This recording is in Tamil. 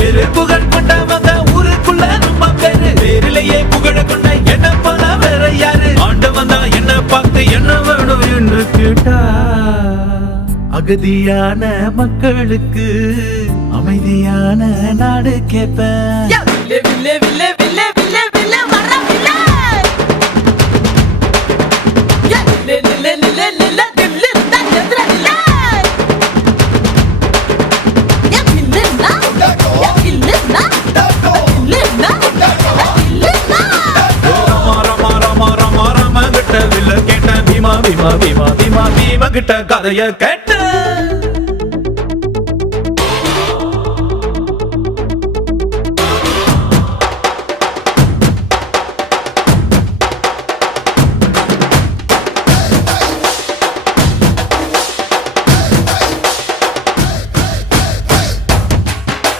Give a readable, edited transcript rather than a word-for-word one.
பேரு புகழ் கொண்டவங்க ஊருக்குள்ள நம்ம பேரு பேரிலேயே புகழ கொண்ட என்ன போல வேற யாரு ஆண்டவன் தான் என்ன பார்த்து என்ன வேணும் என்று கேட்டா அகதியான மக்களுக்கு அமைதியான நாடு கேட்பேன். கேட்ட பீமா பீமா பீமா பீமா பீமா கிட்ட கதைய கேட்ட